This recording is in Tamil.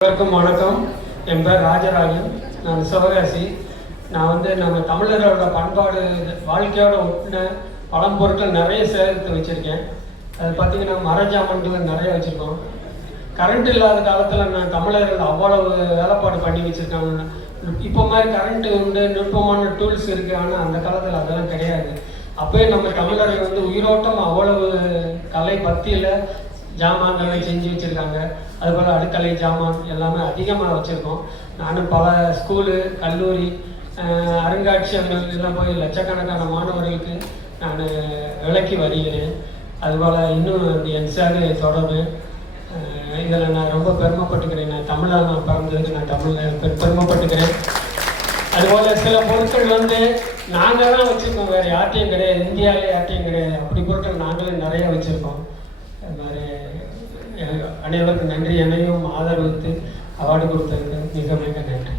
எல்லாருக்கும் வணக்கம். என் பேர் ராஜராஜன். நான் சிவகாசி. நான் நம்ம தமிழரோட பண்பாடு வாழ்க்கையோட ஒட்டின பழம்பொருட்கள் நிறைய சேகரித்து வச்சுருக்கேன். அது பார்த்திங்கன்னா மரஜாமன்கள் நிறைய வச்சுருக்கோம். கரண்ட் இல்லாத காலத்தில் நான் தமிழர்கள் அவ்வளவு வேலைப்பாடு பண்ணி வச்சுருக்காங்க. இப்போ மாதிரி கரண்ட்டு உண்டு, நுட்பமான டூல்ஸ் இருக்குது. ஆனால் அந்த காலத்தில் அதெல்லாம் கிடையாது. அப்போயே நம்ம தமிழர்கள் உயிரோட்டம் அவ்வளவு கலை பக்தியில் ஜாமான்களை செஞ்சு வச்சுருக்காங்க. அதுபோல் அடுக்கலை ஜாமான் எல்லாமே அதிகமாக வச்சுருக்கோம். நானும் பல ஸ்கூலு, கல்லூரி, அருங்காட்சியகங்கள் எல்லாம் போய் லட்சக்கணக்கான மாணவர்களுக்கு நான் விளக்கி வருகிறேன். அதுபோல் இன்னும் என் சேவை தொடரும். இதில் நான் ரொம்ப பெருமைப்பட்டுக்கிறேன். நான் தமிழாக பிறந்ததுக்கு நான் தமிழில் பெருமைப்பட்டுக்கிறேன். அதுபோல் சில பொருட்கள் நாங்கள் தான் வச்சுருக்கோம், வேறு யார்ட்டையும் கிடையாது, இந்தியாவிலே யார்ட்டையும் கிடையாது. அப்படி பொருட்கள் நாங்களும் நிறைய வச்சுருக்கோம். அது மாதிரி அனைவருக்கும் நன்றி. என்னையும் ஆதரவித்து அவார்டு கொடுத்ததுக்கு மிக மிக நன்றி.